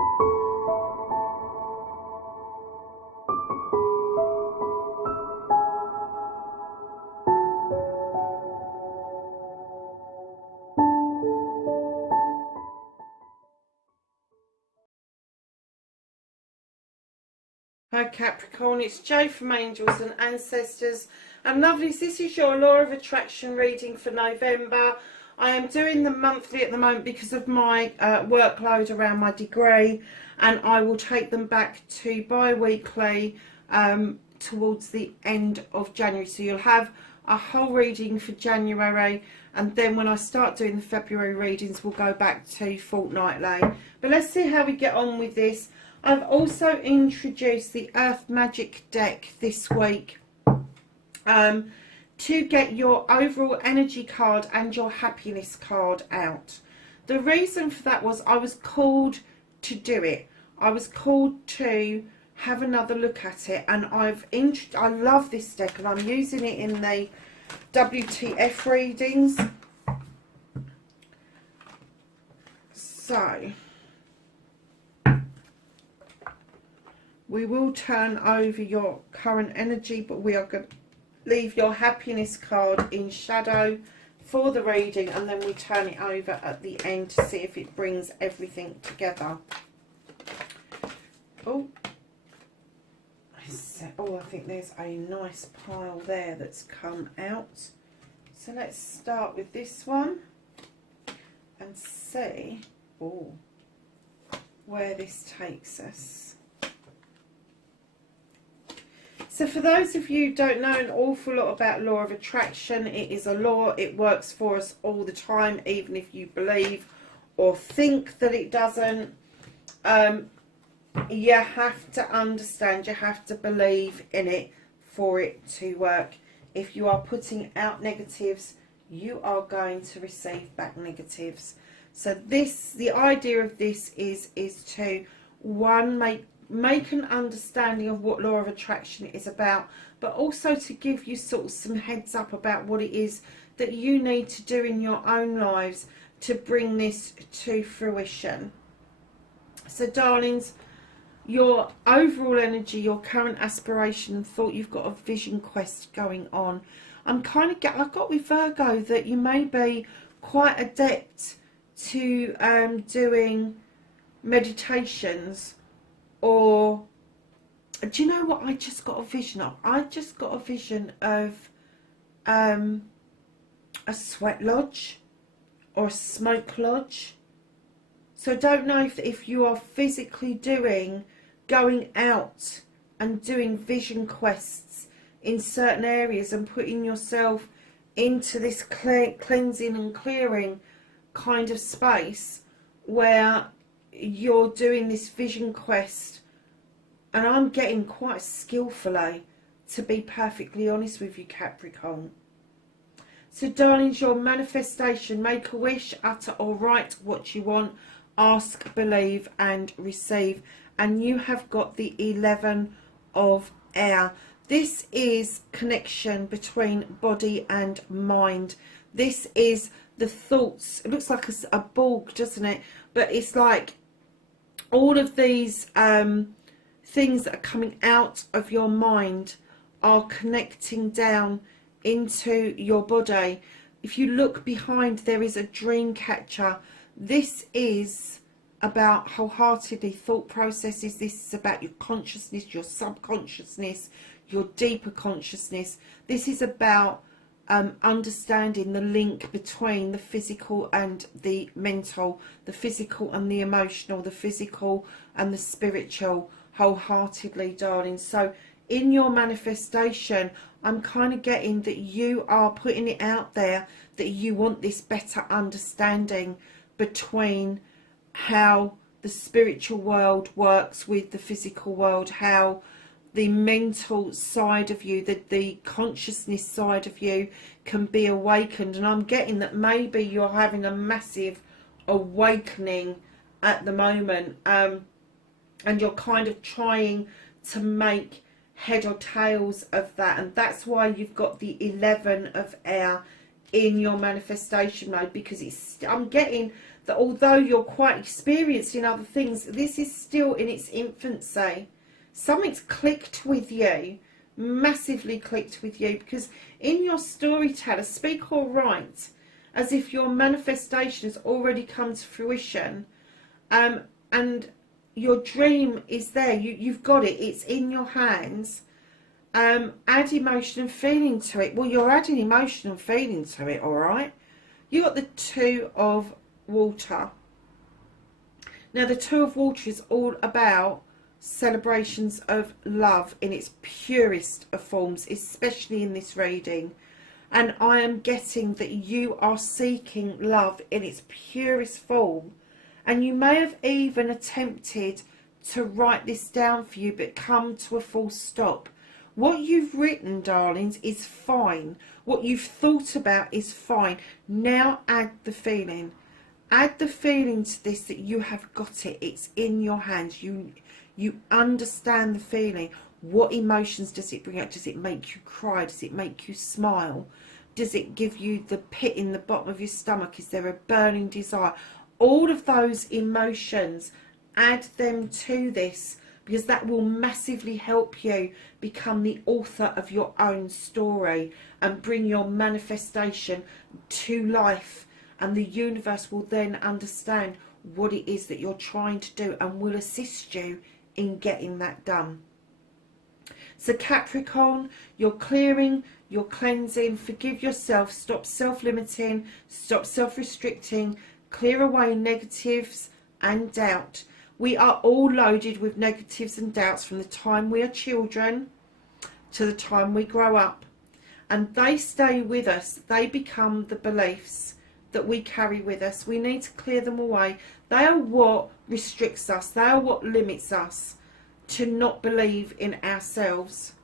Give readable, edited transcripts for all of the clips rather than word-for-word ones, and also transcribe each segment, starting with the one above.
Hi Capricorn, it's Jo from Angels and Ancestors. And lovelies, this is your Law of Attraction reading for November. I am doing the monthly at the moment because of my workload around my degree, and I will take them back to bi-weekly towards the end of January. So you'll have a whole reading for January, and then when I start doing the February readings, we'll go back to fortnightly. But let's see how we get on with this. I've also introduced the Earth Magic deck this week to get your overall energy card and your happiness card out. The reason for that was I was called to do it. I was called to have another look at it, and I love this deck, and I'm using it in the WTF readings. So we will turn over your current energy, but we are going to leave your happiness card in shadow for the reading, and then we turn it over at the end to see if it brings everything together. Oh, I think there's a nice pile there that's come out. So let's start with this one and see where this takes us. So for those of you who don't know an awful lot about Law of Attraction, it is a law. It works for us all the time, even if you believe or think that it doesn't. You have to understand, you have to believe in it for it to work. If you are putting out negatives, you are going to receive back negatives. So the idea of this is to, one, make an understanding of what Law of Attraction is about, but also to give you sort of some heads up about what it is that you need to do in your own lives to bring this to fruition. So darlings, your overall energy, your current aspiration and thought, you've got a vision quest going on. I've got with Virgo that you may be quite adept to doing meditations. Or, do you know what I just got a vision of? I just got a vision of a sweat lodge or a smoke lodge. So I don't know if you are physically going out and doing vision quests in certain areas and putting yourself into this cleansing and clearing kind of space where you're doing this vision quest, and I'm getting quite skillfully, to be perfectly honest with you, Capricorn. So darlings, your manifestation: make a wish, utter or write what you want, ask, believe and receive. And you have got the 11 of air. This is connection between body and mind. This is the thoughts. It looks like a ball, doesn't it? But it's like all of these things that are coming out of your mind are connecting down into your body. If you look behind, there is a dream catcher. This is about wholeheartedly thought processes. This is about your consciousness, your subconsciousness, your deeper consciousness. This is about understanding the link between the physical and the mental, the physical and the emotional, the physical and the spiritual, wholeheartedly, darling. So in your manifestation, I'm kind of getting that you are putting it out there that you want this better understanding between how the spiritual world works with the physical world, how the mental side of you, the consciousness side of you can be awakened. And I'm getting that maybe you're having a massive awakening at the moment, and you're kind of trying to make head or tails of that, and that's why you've got the 11 of air in your manifestation mode, because I'm getting that although you're quite experienced in other things, this is still in its infancy. Something's clicked with you, massively clicked with you, because in your storyteller, speak or write as if your manifestation has already come to fruition, and your dream is there. You've got it. It's in your hands. Add emotion and feeling to it. Well, you're adding emotion and feeling to it, all right? You got the Two of Water. Now, the Two of Water is all about celebrations of love in its purest of forms, especially in this reading. And I am getting that you are seeking love in its purest form. And you may have even attempted to write this down for you, but come to a full stop. What you've written, darlings, is fine. What you've thought about is fine. Now add the feeling. Add the feeling to this, that you have got it. It's in your hands. You understand the feeling. What emotions does it bring out? Does it make you cry? Does it make you smile? Does it give you the pit in the bottom of your stomach? Is there a burning desire? All of those emotions, add them to this, because that will massively help you become the author of your own story and bring your manifestation to life. And the universe will then understand what it is that you're trying to do and will assist you in getting that done. So Capricorn, you're clearing, you're cleansing, forgive yourself, stop self-limiting, stop self-restricting, clear away negatives and doubt. We are all loaded with negatives and doubts from the time we are children to the time we grow up. And they stay with us. They become the beliefs that we carry with us. We need to clear them away. They are what restricts us. They are what limits us to not believe in ourselves.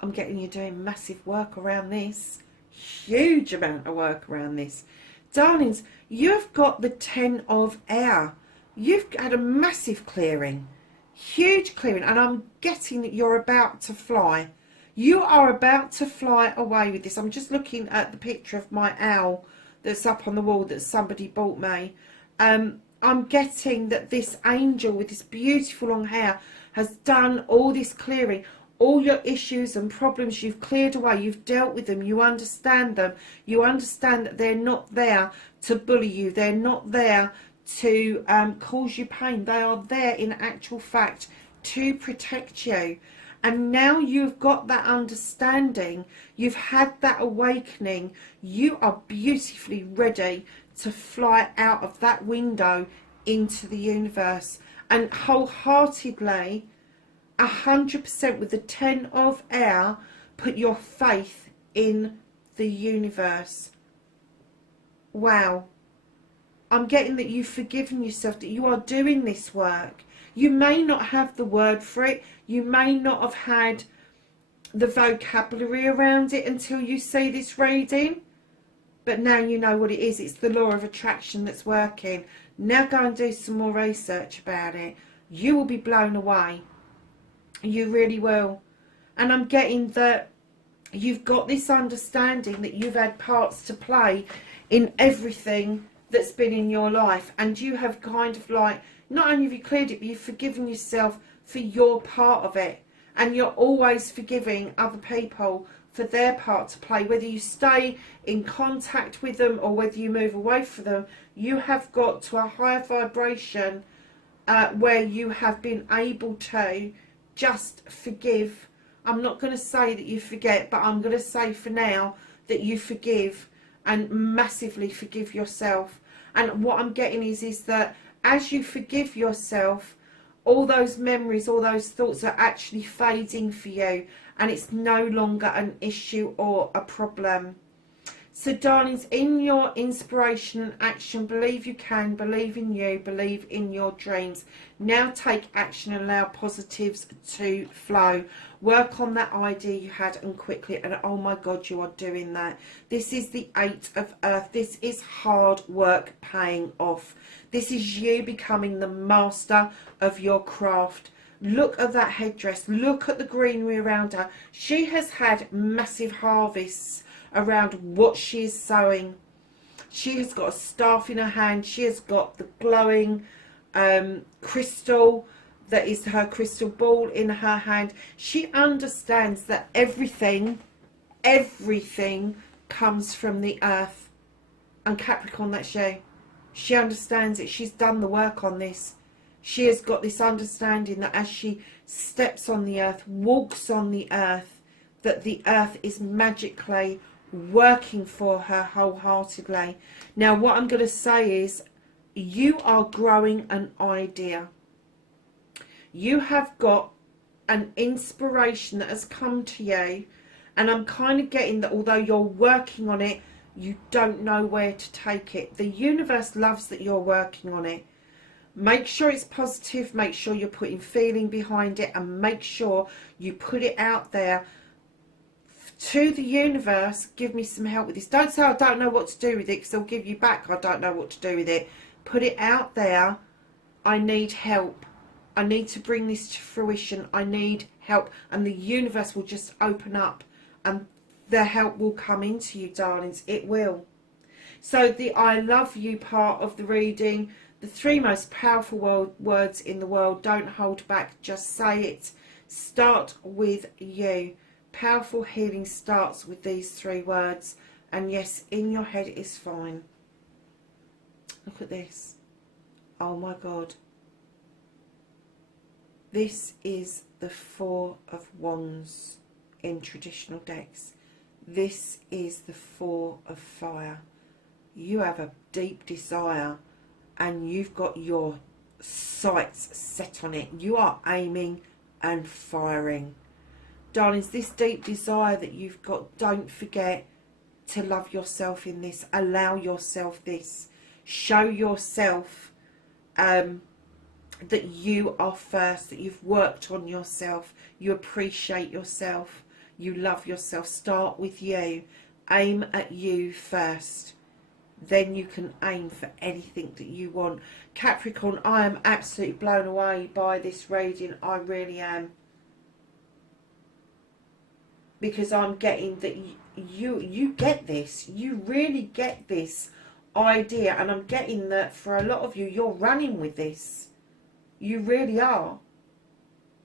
I'm getting you doing massive work around this. Huge amount of work around this. Darlings, you've got the 10 of Air. You've had a massive clearing. Huge clearing. And I'm getting that you're about to fly. You are about to fly away with this. I'm just looking at the picture of my owl that's up on the wall that somebody bought me. I'm getting that this angel with this beautiful long hair has done all this clearing. All your issues and problems you've cleared away. You've dealt with them. You understand them. You understand that they're not there to bully you. They're not there to cause you pain. They are there in actual fact to protect you. And now you've got that understanding. You've had that awakening. You are beautifully ready to fly out of that window into the universe. And wholeheartedly, 100% with the 10 of Air, put your faith in the universe. Wow. I'm getting that you've forgiven yourself, that you are doing this work. You may not have the word for it. You may not have had the vocabulary around it until you see this reading. But now you know what it is. It's the law of attraction that's working. Now go and do some more research about it. You will be blown away. You really will. And I'm getting that you've got this understanding that you've had parts to play in everything that's been in your life. And you have kind of like, not only have you cleared it, but you've forgiven yourself for your part of it. And you're always forgiving other people for their part to play. Whether you stay in contact with them or whether you move away from them, you have got to a higher vibration where you have been able to just forgive. I'm not going to say that you forget, but I'm going to say for now that you forgive and massively forgive yourself. And what I'm getting is that as you forgive yourself, all those memories, all those thoughts are actually fading for you, and it's no longer an issue or a problem. So darlings, in your inspiration and action, believe you can, believe in you, believe in your dreams. Now take action and allow positives to flow. Work on that idea you had and quickly, and oh my God, you are doing that. This is the 8 of Earth. This is hard work paying off. This is you becoming the master of your craft. Look at that headdress. Look at the greenery around her. She has had massive harvests around what she is sowing. She has got a staff in her hand. She has got the glowing crystal that is her crystal ball in her hand. She understands that everything comes from the earth. And Capricorn, that's you. She understands it. She's done the work on this. She has got this understanding that as she steps on the earth, walks on the earth, that the earth is magically working for her wholeheartedly. Now, what I'm going to say is, you are growing an idea. You have got an inspiration that has come to you, and I'm kind of getting that although you're working on it, you don't know where to take it. The universe loves that you're working on it. Make sure it's positive, make sure you're putting feeling behind it, and make sure you put it out there to the universe. Give me some help with this. Don't say I don't know what to do with it, because they'll give you back I don't know what to do with it. Put it out there. I need help. I need to bring this to fruition. I need help. And the universe will just open up and the help will come into you, darlings. It will. So the I love you part of the reading, the 3 most powerful words in the world, don't hold back, just say it. Start with you. Powerful healing starts with these 3 words. And yes, in your head is fine. Look at this. Oh my God. This is the 4 of Wands in traditional decks. This is the 4 of Fire. You have a deep desire and you've got your sights set on it. You are aiming and firing. Darlings, this deep desire that you've got, don't forget to love yourself in this. Allow yourself this. Show yourself that you are first, that you've worked on yourself, you appreciate yourself, you love yourself. Start with you. Aim at you first. Then you can aim for anything that you want. Capricorn, I am absolutely blown away by this reading. I really am. Because I'm getting that you get this. You really get this idea. And I'm getting that for a lot of you, you're running with this. You really are.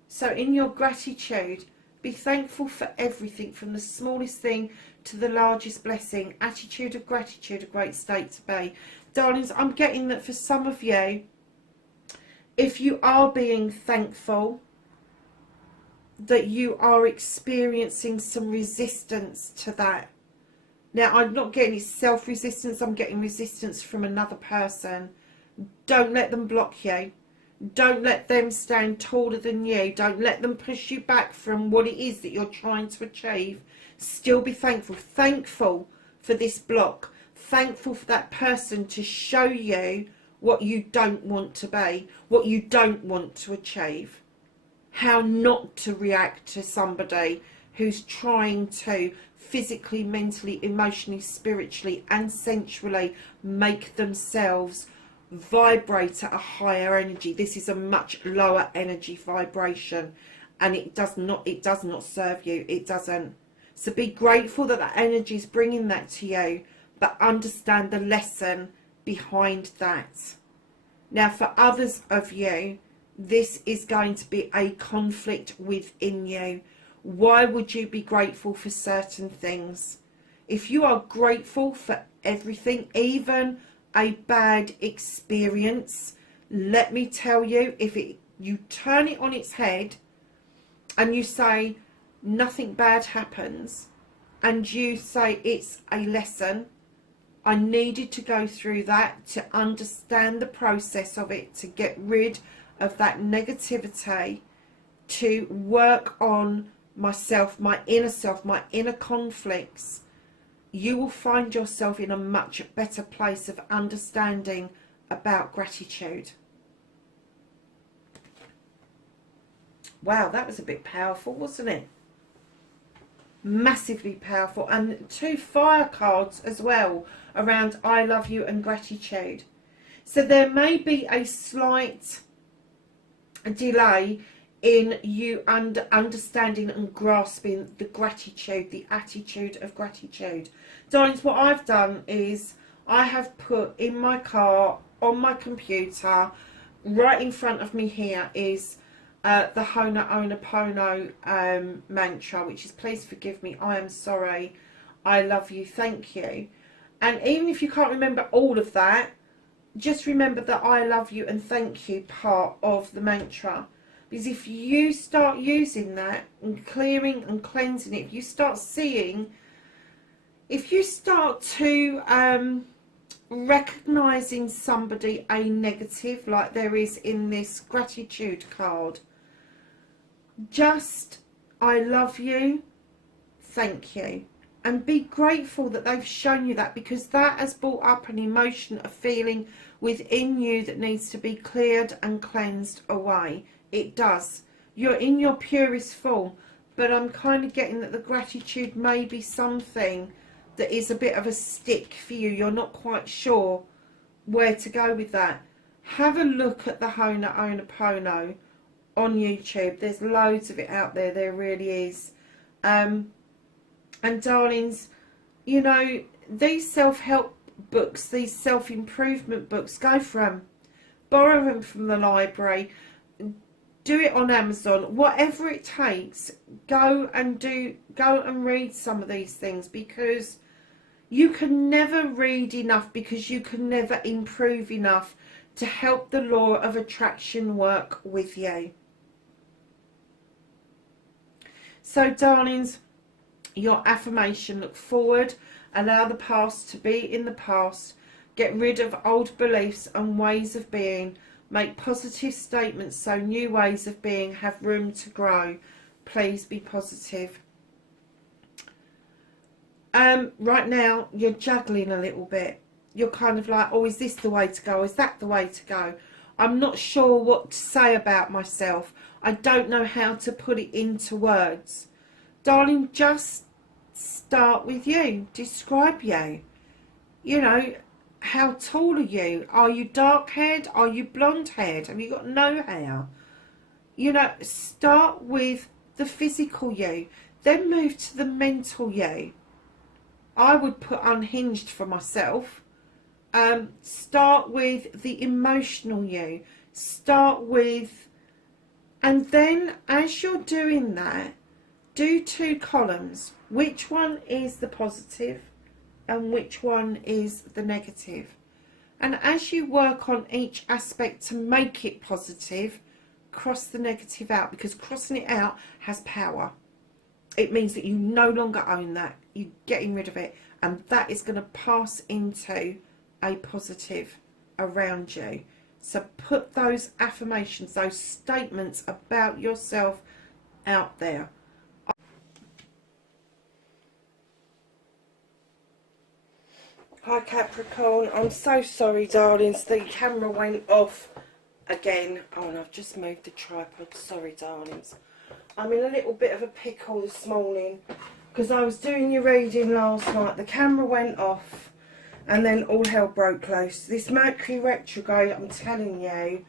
So in your gratitude, be thankful for everything, from the smallest thing to the largest blessing. Attitude of gratitude, a great state to be. Darlings, I'm getting that for some of you, if you are being thankful, that you are experiencing some resistance to that. Now, I'm not getting self-resistance, I'm getting resistance from another person. Don't let them block you. Don't let them stand taller than you. Don't let them push you back from what it is that you're trying to achieve. Still be thankful. Thankful for this block. Thankful for that person to show you what you don't want to be, what you don't want to achieve. How not to react to somebody who's trying to physically, mentally, emotionally, spiritually and sensually make themselves vibrate at a higher energy. This is a much lower energy vibration, and it does not serve you. It doesn't. So be grateful that that energy is bringing that to you, but understand the lesson behind that. Now, for others of you, this is going to be a conflict within you. Why would you be grateful for certain things? If you are grateful for everything, even a bad experience, let me tell you, if you turn it on its head and you say nothing bad happens, and you say it's a lesson, I needed to go through that to understand the process of it, to get rid of that negativity, to work on myself, my inner self, my inner conflicts, you will find yourself in a much better place of understanding about gratitude. Wow, that was a bit powerful, wasn't it? Massively powerful. And 2 fire cards as well around I love you and gratitude. So there may be a slight delay in you understanding and grasping the gratitude, the attitude of gratitude. Darlings, what I've done is I have put in my car, on my computer, right in front of me here is the Ho'oponopono mantra, which is please forgive me, I am sorry, I love you, thank you. And even if you can't remember all of that, just remember that I love you and thank you part of the mantra. Because if you start using that and clearing and cleansing it, if you start seeing, if you start to recognizing somebody a negative, like there is in this gratitude card, just I love you, thank you, and be grateful that they've shown you that, because that has brought up an emotion, a feeling within you that needs to be cleared and cleansed away. It does. You're in your purest form, but I'm kind of getting that the gratitude may be something that is a bit of a stick for you. You're not quite sure where to go with that. Have a look at the Ho'oponopono on YouTube. There's loads of it out there. There really is. And darlings, you know, these self-help books, these self-improvement books, go for them. Borrow them from the library. Do it on Amazon. Whatever it takes, go and read some of these things, because you can never read enough, because you can never improve enough to help the law of attraction work with you. So darlings, your affirmation: look forward, allow the past to be in the past, get rid of old beliefs and ways of being, make positive statements so new ways of being have room to grow. Please be positive. Right now you're juggling a little bit. You're kind of like, oh, is this the way to go? Is that the way to go? I'm not sure what to say about myself. I don't know how to put it into words. Darling, just start with you. Describe you. You know, how tall are you? Are you dark haired? Are you blonde haired? Have you got no hair? You know, start with the physical you, then move to the mental you. I would put unhinged for myself. Start with the emotional you. Start with, and then as you're doing that, do 2 columns. Which one is the positive and which one is the negative? And as you work on each aspect to make it positive, cross the negative out, because crossing it out has power. It means that you no longer own that. You're getting rid of it, and that is going to pass into a positive around you. So put those affirmations, those statements about yourself out there. Hi Capricorn, I'm so sorry darlings, the camera went off again. Oh, and I've just moved the tripod, sorry darlings. I'm in a little bit of a pickle this morning because I was doing your reading last night, the camera went off and then all hell broke loose. This Mercury retrograde, I'm telling you,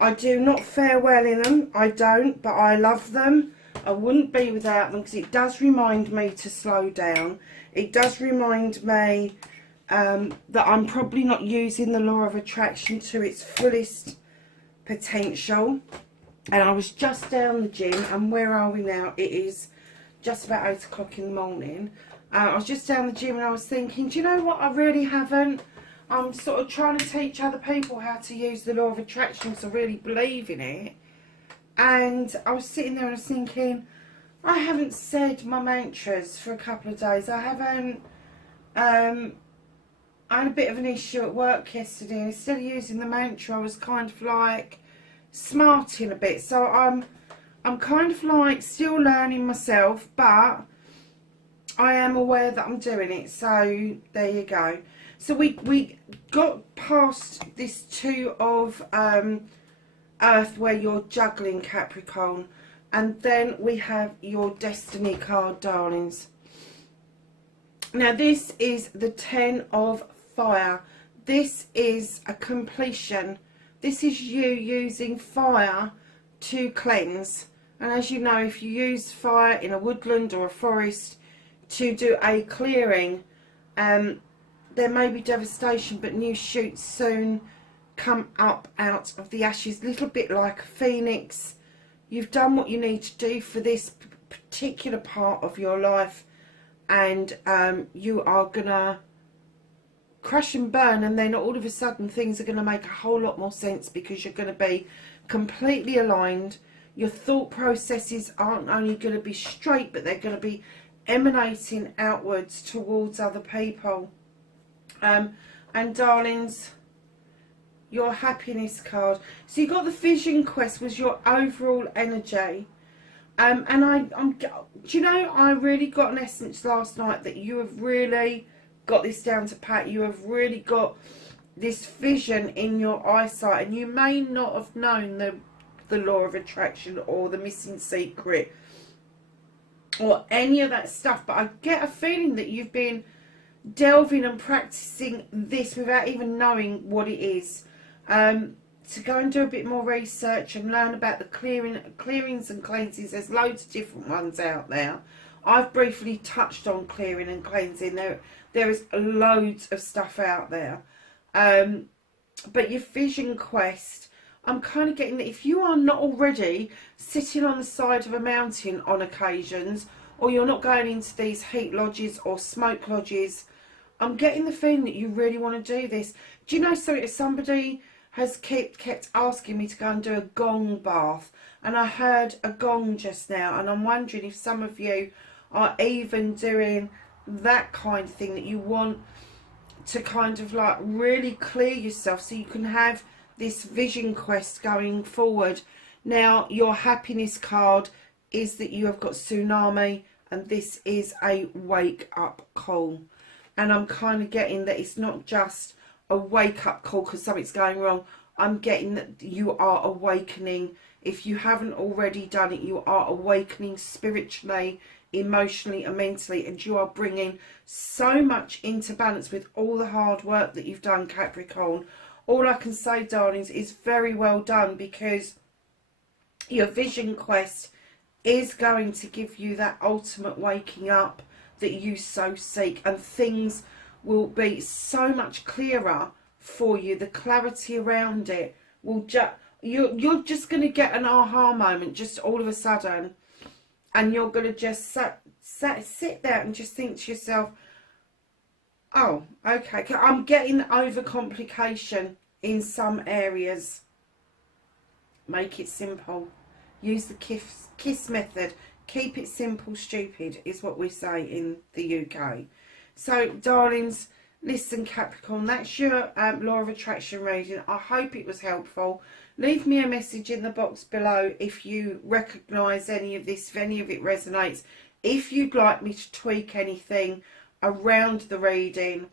I do not fare well in them, I don't, but I love them. I wouldn't be without them, because it does remind me to slow down. It does remind me that I'm probably not using the law of attraction to its fullest potential. And I was just down the gym, and where are we now? It is just about 8 o'clock in the morning. I was just down the gym and I was thinking, do you know what, I really haven't. I'm sort of trying to teach other people how to use the law of attraction because I really believe in it. And I was sitting there and I was thinking, I haven't said my mantras for a couple of days. I haven't, I had a bit of an issue at work yesterday, and instead of using the mantra, I was kind of like smarting a bit. So I'm kind of like still learning myself, but I am aware that I'm doing it. So there you go. So we got past this 2 of Earth, where you're juggling, Capricorn, and then we have your destiny card, darlings. Now this is the 10 of fire. This is a completion. This is you using fire to cleanse. And as you know, if you use fire in a woodland or a forest to do a clearing, there may be devastation, but new shoots soon come up out of the ashes, a little bit like a phoenix. You've done what you need to do for this particular part of your life, and you are gonna crash and burn, and then all of a sudden things are going to make a whole lot more sense, because you're going to be completely aligned. Your thought processes aren't only going to be straight, but they're going to be emanating outwards towards other people. And darlings, your happiness card. So you got the vision quest was your overall energy. And do you know, I really got an essence last night that you have really got this down to pat. You have really got this vision in your eyesight, and you may not have known the law of attraction or the missing secret or any of that stuff, but I get a feeling that you've been delving and practicing this without even knowing what it is. To go and do a bit more research and learn about the clearings and cleansings. There's loads of different ones out there. I've briefly touched on clearing and cleansing. There is loads of stuff out there. But your vision quest, I'm kind of getting that if you are not already sitting on the side of a mountain on occasions, or you're not going into these heat lodges or smoke lodges, I'm getting the feeling that you really want to do this. Do you know, so if somebody has kept asking me to go and do a gong bath, and I heard a gong just now, and I'm wondering if some of you are even doing that kind of thing, that you want to kind of like really clear yourself so you can have this vision quest going forward. Now, your happiness card is that you have got tsunami, and this is a wake up call. And I'm kind of getting that it's not just a wake up call because something's going wrong. I'm getting that you are awakening. If you haven't already done it, you are awakening spiritually, emotionally and mentally, and you are bringing so much into balance with all the hard work that you've done, Capricorn. All I can say, darlings, is very well done, because your vision quest is going to give you that ultimate waking up that you so seek, and things will be so much clearer for you. The clarity around it will you're just going to get an aha moment just all of a sudden, and you're going to just sit there and just think to yourself, oh, okay, I'm getting overcomplication in some areas. Make it simple. Use the kiss method. Keep it simple, stupid, is what we say in the UK. So, darlings, listen, Capricorn, that's your law of attraction reading. I hope it was helpful. Leave me a message in the box below if you recognise any of this, if any of it resonates. If you'd like me to tweak anything around the reading.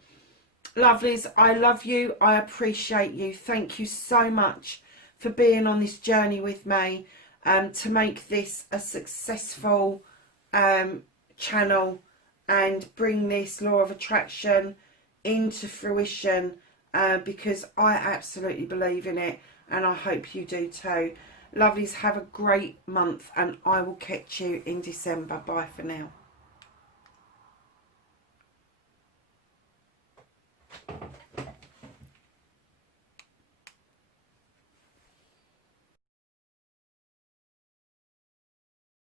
Lovelies, I love you. I appreciate you. Thank you so much for being on this journey with me to make this a successful channel and bring this law of attraction into fruition, because I absolutely believe in it, and I hope you do too. Lovelies, have a great month, and I will catch you in December. Bye for now.